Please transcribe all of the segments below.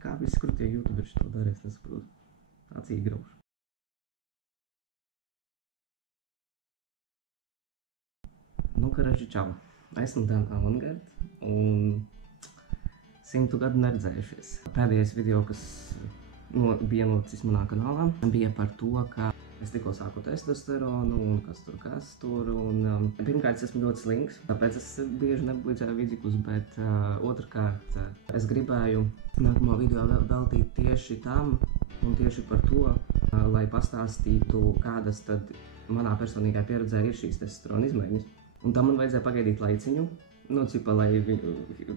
Kā visi, kur tie YouTuberi to dara, es nesaprotu. Tāds īgrauš. Nu, karaži, čau. Esmu Dan Avangard un 100 gadu neredzējušies. Pēdējais video, kas bija noticis manā kanālā, bija par to, ka es tikko sāku testosteronu un kas tur. Pirmkārt, es esmu ļoti slings, tāpēc es bieži nepublicēju vidziklus, bet otrkārt, es gribēju nākamā video veltīt tieši tam un tieši par to, lai pastāstītu, kādas tad manā personīgā pieredzē ir šīs testosterona izmaiņas. Un tam man vajadzēja pagaidīt laiciņu, lai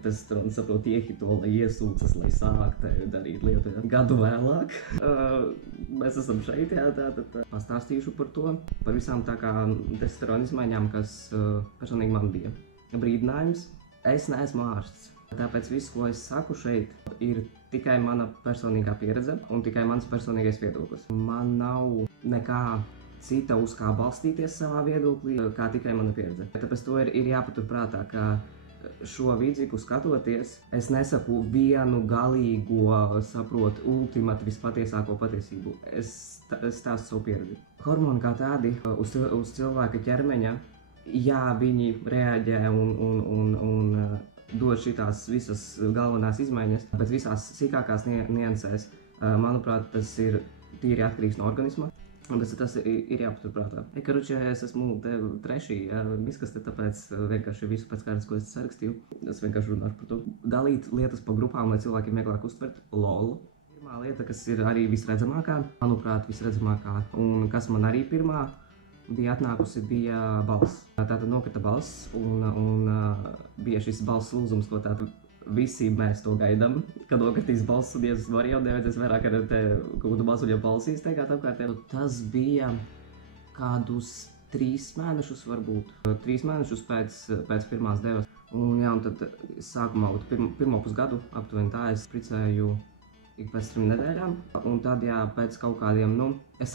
testosteronu saprot iehito, lai iesūcas, lai sāk darīt lietu gadu vēlāk. Mēs esam šeit, tātad pastāstīšu par to, par visām tā kā testosterona izmaiņām, kas personīgi man bija. Brīdinājums, es neesmu ārsts, tāpēc viss, ko es saku šeit, ir tikai mana personīgā pieredze un tikai mans personīgais viedoklis. Man nav nekā cita, uz kā balstīties savā viedoklī, kā tikai mana pieredze. Tāpēc to ir jāpaturprātā, ka šo vidziklu skatoties, es nesaku vienu galīgo, saprotu, ultimatu vispatiesāko patiesību. Es stāstu savu pieredzi. Hormoni kā tādi uz cilvēka ķermeņa, jā, viņi reaģē un dod šitās visas galvenās izmaiņas, bet visās sīkākās niansēs, manuprāt, tas ir tīri atkarīgs no organisma. Tas ir jāpaturprātā. Karučē, es esmu te trešī, viss, kas te tāpēc vienkārši visu pēc kārtas, ko es sarakstīju. Es vienkārši runāšu par to. Dalīt lietas pa grupām, lai cilvēkiem vieglāk uztvert. LOL. Pirmā lieta, kas ir arī visredzamākā, manuprāt, visredzamākā, un kas man arī pirmā bija atnākusi, bija balss. Tātad nokrita balss, un bija šis balss lūzums, ko tātad visi mēs to gaidām, kad nokritīs balss, un Jēzus var jau nevajadzēs vairāk ar te kaut kādu balsu, ja balsīs teikāt apkārtē. Tas bija kādus 3 mēnešus varbūt. 3 mēnešus pēc pirmās devas. Un jā, un tad sākumā pirmo pusgadu aptuveni tā es spricēju ik pēc 3 nedēļām. Un tad jā, pēc kaut kādiem, es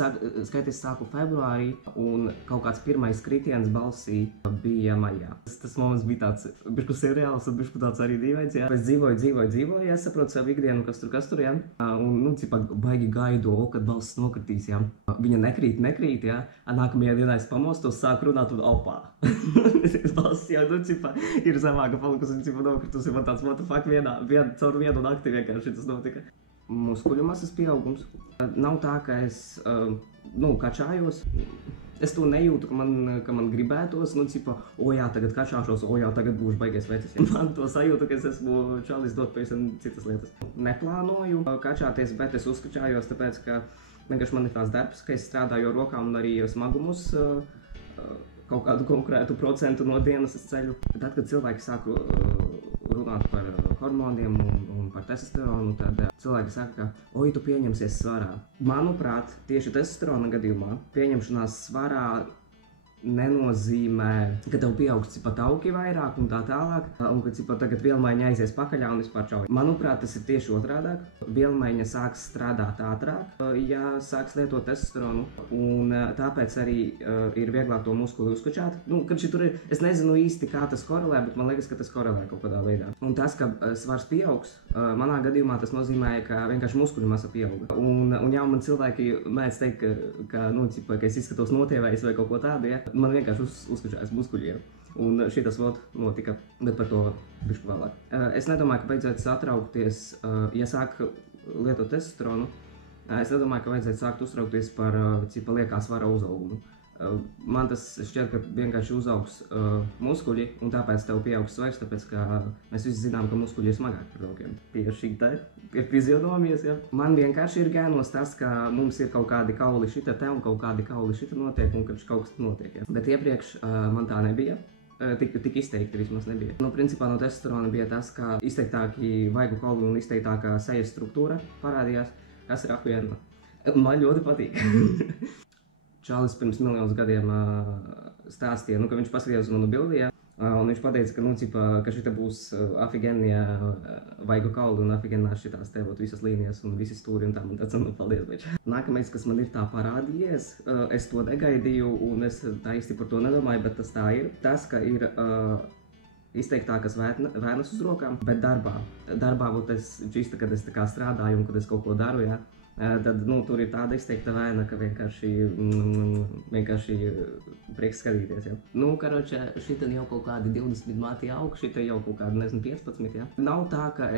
sāku februārī, un kaut kāds pirmais kritiens balsī bija maijā. Tas moments bija tāds bišķi seriāls un bišķi tāds arī dīvains, jā. Es dzīvoju, jā, es saprotu savu ikdienu, kas tur, jā. Un, baigi gaidu, kad balss nokritīs, jā. Viņa nekrīt, jā. Nākamajā dienā es pamostos, sāku runāt un opā. Balss, jā, ir zemāka palikusi un nokritusi. Man tāds, what the fuck, caur vienu nakti vienkārši tas notika. Muskuļu masas pieaugums. Nav tā, ka es kačājos. Es to nejūtu, ka man gribētos, jā, tagad kačāšos, jā, tagad būšu baigies vecis. Man to sajūtu, ka es esmu čalis dot pavisam citas lietas. Neplānoju kačāties, bet es uzkačājos, tāpēc, ka vienkārši man ir tāds darbs, ka es strādāju ar rokām un arī smagumus. Kaut kādu konkrētu procentu no dienas es ceļu. Tad, kad cilvēki sāk runāt par hormoniem un par testosteronu, tad cilvēki saka, ka oi, tu pieņemsies svarā. Manuprāt, tieši testosterona gadījumā pieņemšanās svarā nenozīmē, ka tev pieaugs tauki vairāk un tā tālāk, un ka tagad vielmaiņa aizies pakaļā un vispār čau. Manuprāt, tas ir tieši otrādāk. Vielmaiņa sāks strādāt ātrāk, ja sāks lietot testosteronu, un tāpēc arī ir vieglāk to muskuli uzkačāt. Es nezinu īsti, kā tas korelē, bet man liekas, ka tas korelē kaut kādā veidā. Un tas, ka svars pieaugs, manā gadījumā tas nozīmē, ka vienkārši muskuļu masa pieauga. Un jā, man cilvēki mēdz teikt, ka es izskatos notievējis vai kaut ko tādu, ja. Man vienkārši uzkačājas muskuļiem. Un šitas notika, bet par to bišķi vēlāk. Es nedomāju, ka vajadzētu satraukties, ja sāk lietot testosteronu, es nedomāju, ka vajadzētu sākt uztraukties par liekā svara uzaugumu. Man tas šķiet, ka vienkārši uzaugs muskuļi, un tāpēc tev pieaugs svars, tāpēc, ka mēs visi zinām, ka muskuļi ir smagāki par daukiem. Pie fizionomijas, ja. Man vienkārši ir gēnos tas, ka mums ir kaut kādi kauli šita te un kaut kādi kauli šita notiek, un kad kaut kas notiek, ja. Bet iepriekš man tā nebija. Tik izteikti vismaz nebija. Principā no testosterona bija tas, ka izteiktāki vaigu kauli un izteiktākā sejas struktūra parādījās, kas ir ahuiena. Man ļoti patīk. Čalis pirms miljonus gadiem stāstīja, ka viņš paskatījās uz manu bildi, ja, un viņš pateica, ka šita būs afigēnija vaigu kauli un afigēnās šitās tevot visas līnijas un visi stūri un tā man tāds, paldies, beč. Nākamais, kas man ir tā parādījies, es to negaidīju un es tā īsti par to nedomāju, bet tas tā ir. Tas, ka ir izteiktākas vēnas uz rokām, bet darbā būt es čista, kad es tā kā strādāju un kad es kaut ko daru, jā, tad, nu, tur ir tāda izteikta vēna, ka vienkārši prieks skatīties, jā. Nu, karoče, šitien jau kaut kādi 20 mati aug, šitien jau kaut kādi, nezinu, 15, jā. Nav tā, ka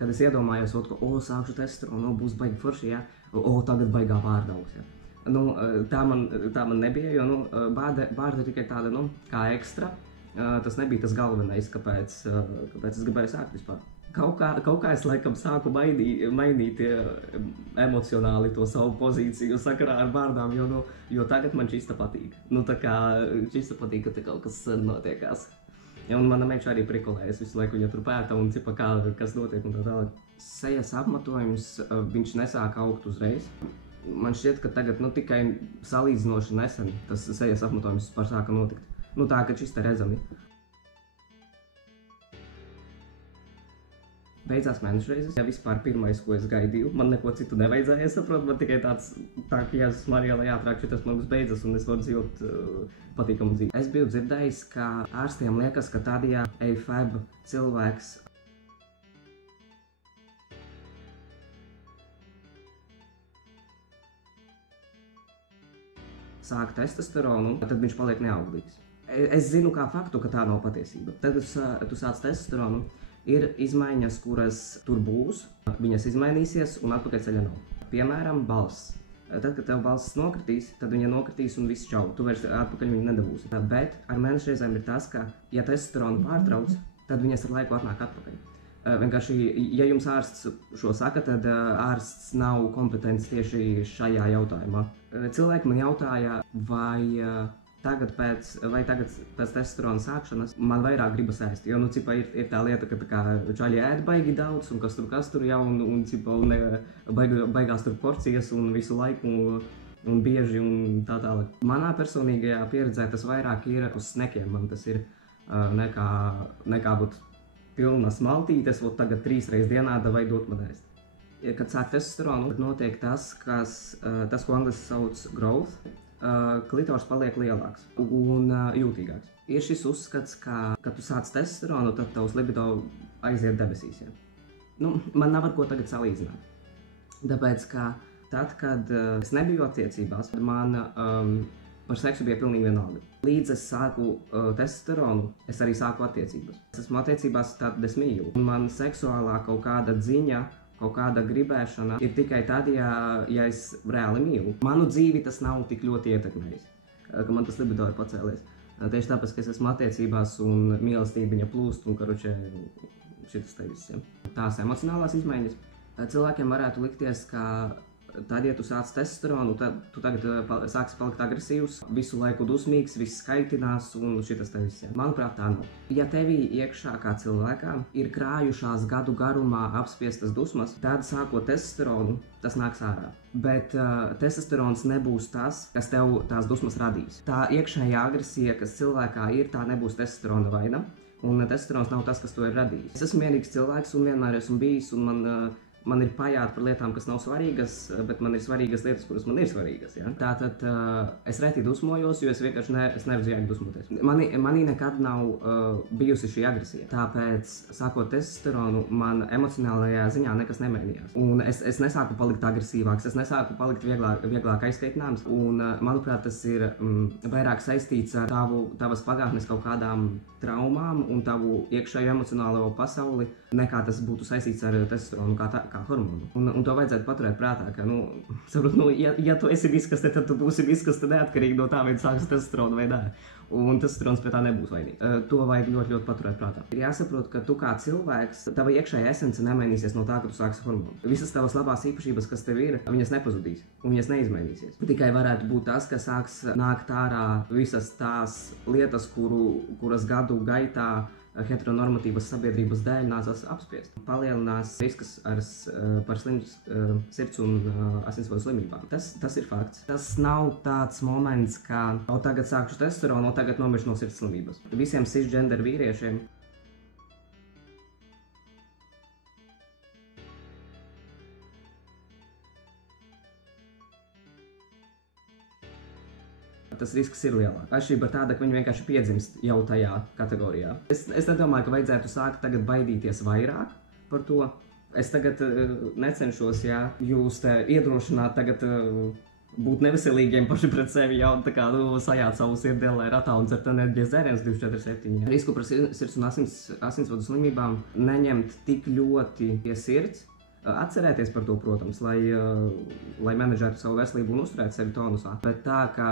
kad es iedomājos, ka, sākšu testosteronu, būs baigi forši, jā, tagad baigā pārdaugs, jā. Nu, tā man nebija, jo, nu, bārda tikai tāda, nu, kā ekstra. Tas nebija tas galvenais, kāpēc es gribēju sākt vispār. Kaut kā es laikam sāku mainīt emocionāli to savu pozīciju sakarā ar bārdām, jo tagad man čista patīk. Nu, tā kā čista patīk, ka te kaut kas notiekās. Ja, un mana meiča arī prikolējas visu laiku, viņa tur pēta un cipa kas notiek un tā tālāk. Sejas apmetojums, viņš nesāk augt uzreiz. Man šķiet, ka tagad, nu, tikai salīdzinoši nesen tas sejas apmetojums vispār sāka notikt. Nu, tā, ka šis te redzami. Beidzās mēnešu reizes, ja vispār pirmais, ko es gaidīju. Man neko citu nevajadzēja, es saprotu, man tikai tā, ka Jēzus Marija, lai ātrāk šitas man beidzas un es varu dzīvot patīkamu dzīvi. Es biju dzirdējis, ka ārstiem liekas, ka tad, ja AFAB cilvēks sāk testosteronu, tad viņš paliek neauglīgs. Es zinu kā faktu, ka tā nav patiesība. Tad, kad tu sāc testosteronu, ir izmaiņas, kuras tur būs, viņas izmainīsies un atpakaļ ceļa nav. Piemēram, balss. Tad, kad tev balss nokritīs, tad viņa nokritīs un viss čau. Tu vairs atpakaļ viņu nedabūsi. Bet ar mēnešreizēm ir tas, ka, ja testosteronu pārtrauc, tad viņas ar laiku atnāk atpakaļ. Vienkārši, ja jums ārsts šo saka, tad ārsts nav kompetents tieši šajā jautājumā. Cilvēki man jautāja, vai tagad pēc testosterona sākšanas man vairāk gribas ēst, jo, nu, cipa, ir tā lieta, ka tā kā čaļi ēd baigi daudz, un kas tur jau, un cipa, baigās tur porcijas un visu laiku, un bieži, un tā tālāk. Manā personīgajā pieredzē tas vairāk ir uz snekiem, man tas ir nekā būt pilnas maltītes, tagad 3 reizes dienā vai dot man ēst. Kad sāk testosteronu, tad notiek tas, ko angliski sauc growth. Klitors paliek lielāks un jūtīgāks. Ir šis uzskats, ka, kad tu sāc testosteronu, tad tavs libido aiziet debesīs. Ja? Nu, man nav ar ko tagad salīdzināt. Tāpēc, ka tad, kad es nebiju attiecībās, man par seksu bija pilnīgi vienalga. Līdz es sāku testosteronu, es arī sāku attiecības. Es esmu attiecībās, tad es mīlu. Un man seksuālā kaut kāda dziņa, kaut kāda gribēšana ir tikai tad, ja es reāli mīlu. Manu dzīvi tas nav tik ļoti ietekmējis, ka man tas libido ir pacēlies. Tieši tāpēc, ka es esmu attiecībās un mīlestība viņa plūst un, karoče, šitas te viss. Ja. Tās emocionālās izmaiņas. Cilvēkiem varētu likties, ka tad, ja tu sāc testosteronu, tad tu tagad sāksi palikt agresīvs, visu laiku dusmīgs, viss skaitinās un šitas te viss. Manuprāt, tā nav. Ja tevī iekšā kā cilvēkā ir krājušās gadu garumā apspiestas dusmas, tad sākot testosteronu, tas nāks ārā. Bet testosterons nebūs tas, kas tev tās dusmas radīs. Tā iekšējā agresija, kas cilvēkā ir, tā nebūs testosterona vaina, un testosterons nav tas, kas to ir radījis. Es esmu mierīgs cilvēks un vienmēr esmu bijis, un man ir pajāt par lietām, kas nav svarīgas, bet man ir svarīgas lietas, kuras man ir svarīgas. Ja? Tātad es reti dusmojos, jo es vienkārši neredzu jēgu dusmoties. Manī nekad nav bijusi šī agresija. Tāpēc, sākot testosteronu, man emocionālajā ziņā nekas nemainījās. Un es nesāku palikt agresīvāks, es nesāku palikt vieglāk aizskaitināms. Un, manuprāt, tas ir vairāk saistīts ar tavas pagātnes kaut kādām traumām un tavu iekšējo emocionālo pasauli, nekā tas būtu saistīts ar testosteronu kā hormonu. Un to vajadzētu paturēt prātā, ka, ja tu esi viskaste, tad tu būsi viskaste neatkarīgi no tā, vai tu sāksi testosteronu vai nē. Un testosterons pie tā nebūs vainīgs. To vajag ļoti, ļoti paturēt prātā. Ir jāsaprot, ka tu kā cilvēks, tava iekšējā esence nemainīsies no tā, ka tu sāksi hormonus. Visas tavas labās īpašības, kas tev ir, viņas nepazudīs un viņas neizmainīsies. Tikai varētu būt tas, ka sāks nākt ārā visas tās lietas, kuras gadu gaitā heteronormatīvas sabiedrības dēļ nācās apspiest. Palielinās risks par sirds un asinsvadu slimībām. Tas ir fakts. Tas nav tāds moments, ka tagad sākšu testosteronu, tagad nomiršu no sirds slimības. Visiem cisgender vīriešiem tas risks ir lielāks. Atšķirība ir tāda, ka viņi vienkārši piedzimst jau tajā kategorijā. Es nedomāju, ka vajadzētu sākt tagad baidīties vairāk par to. Es tagad necenšos jūs iedrošināt tagad būt neveselīgiem paši pret sevi, jau tā kā sajāt savu sirdsdēlē ratā un dzert enerģijas dzērienus 247. Risku par sirds un asinsvadu slimībām neņemt tik ļoti pie sirds. Atcerēties par to, protams, lai menedžētu savu veselību un uzturētu sevi tonusā. Bet tā, ka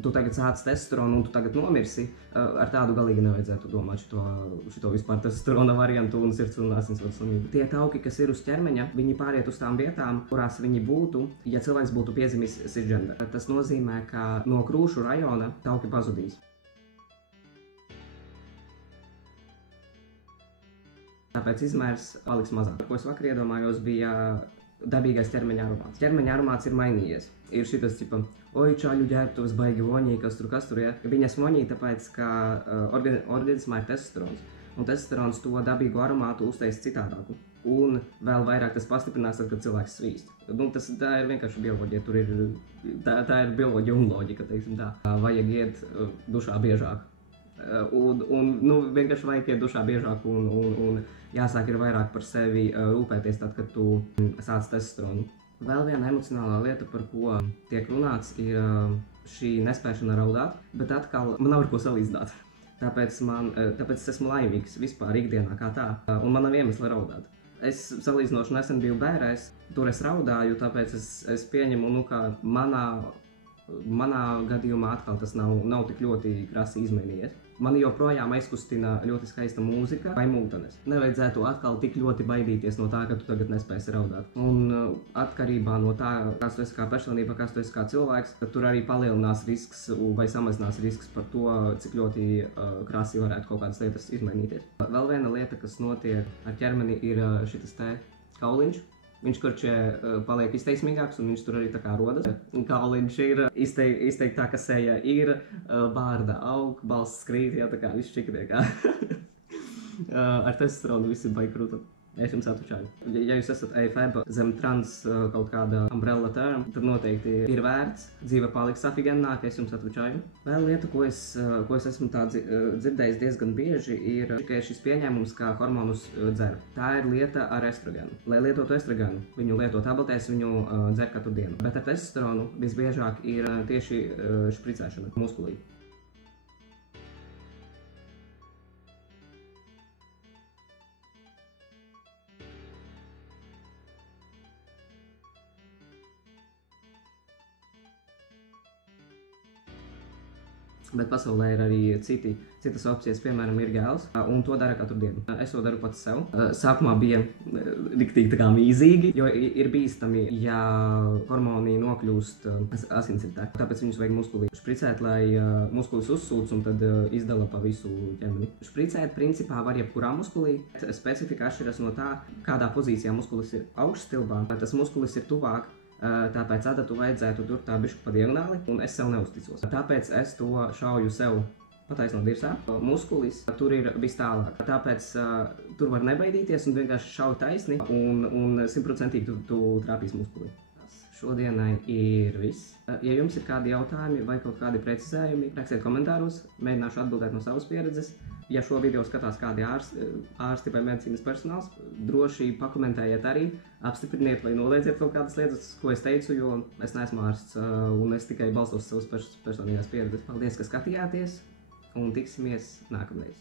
tu tagad sāc testosteronu un tu tagad nomirsi, ar tādu galīgi nevajadzētu domāt šito vispār testosterona variantu un sirds un asinsvadu slimību. Tie tauki, kas ir uz ķermeņa, viņi pāriet uz tām vietām, kurās viņi būtu, ja cilvēks būtu piedzimis cisgender. Tas nozīmē, ka no krūšu rajona tauki pazudīs. Tāpēc izmērs paliks mazāk. Ko es vakar iedomājos, bija dabīgais ķermeņa aromāts. Ķermeņa aromāts ir mainījies. Ir šitas tipa, oi, čāļu ģērbtuves baigi voņī, kas tur, ja. Viņas voņī, tāpēc, ka organismā ir testosterons. Un testosterons to dabīgo aromātu uztais citādāku. Un vēl vairāk tas pastiprinās, tad, kad cilvēks svīst. Tā ir vienkārši bioloģija. Tā ir bioloģija un loģika, teiksim tā. Vajag iet dušā biežāk. Vienkārši vajag iet dušā biežāk un jāsāk ir vairāk par sevi rūpēties tad, kad tu sāc testosteronu. Vēl viena emocionālā lieta, par ko tiek runāts, ir šī nespēšana raudāt, bet atkal man nav ar ko salīdzināt. Tāpēc es esmu laimīgs vispār ikdienā kā tā, un man nav iemesla raudāt. Es salīdzinoši nesen biju bērēs, tur es raudāju, tāpēc es pieņemu, ka manā gadījumā atkal tas nav tik ļoti krasi izmainījies. Mani joprojām aizkustina ļoti skaista mūzika vai mūtenes. Nevajadzētu atkal tik ļoti baidīties no tā, ka tu tagad nespēsi raudāt. Un atkarībā no tā, kas tu esi kā personība, kas tu esi kā cilvēks, tad tur arī palielinās risks vai samazinās risks par to, cik ļoti krasi varētu kaut kādas lietas izmainīties. Vēl viena lieta, kas notiek ar ķermeni, ir šitas te kauliņš. Viņš korčē paliek izteiksmīgāks un viņš tur arī tā kā rodas. Kauliņš ir izteikt tā, ka seja ir, bārda aug, balss krīt, tā kā viss čikriekā. Ar testosteronu viss ir baigi krūta. Es jums atvečāju. Ja jūs esat AFAB zem trans kaut kāda umbrella term, tad noteikti ir vērts. Dzīve paliks afigennāk, es jums atvečāju. Vēl lieta, ko es esmu dzirdējis diezgan bieži, ir šis pieņēmums, kā hormonus dzer. Tā ir lieta ar estrogenu. Lai lietotu estrogenu, viņu lieto tabletēs, viņu dzer katru dienu. Bet ar testosteronu visbiežāk ir tieši špricēšana muskulī. Bet pasaulē ir arī citas opcijas, piemēram, ir gēls, un to dara katru dienu. Es to daru pats sev. Sākumā bija riktīgi tā kā mīzīgi, jo ir bīstami, ja hormoni nokļūst asinsritē. Tāpēc viņus vajag muskulī špricēt, lai muskulis uzsūc un tad izdala pa visu ķermeni. Špricēt principā var jebkurā muskulī. Specifika atšķiras no tā, kādā pozīcijā muskulis ir augšstilbā, vai tas muskulis ir tuvāk. Tāpēc adatu vajadzētu dur tā bišķi pa diagonāli, un es sev neusticos. Tāpēc es to šauju sev pataisno dirsā. Muskulis tur ir vis tālāk. Tāpēc tur var nebaidīties un vienkārši šauj taisni, un 100% tu trāpīs muskulī. Šodienai ir viss. Ja jums ir kādi jautājumi vai kaut kādi precizējumi, rakstiet komentāros, mēģināšu atbildēt no savas pieredzes. Ja šo video skatās kādi ārsti vai medicīnas personāls, droši pakomentējiet arī, apstipriniet vai noliedziet kaut kādas lietas, ko es teicu, jo es neesmu ārsts un es tikai balstos savas personīgās pieredzes. Paldies, ka skatījāties un tiksimies nākamreiz.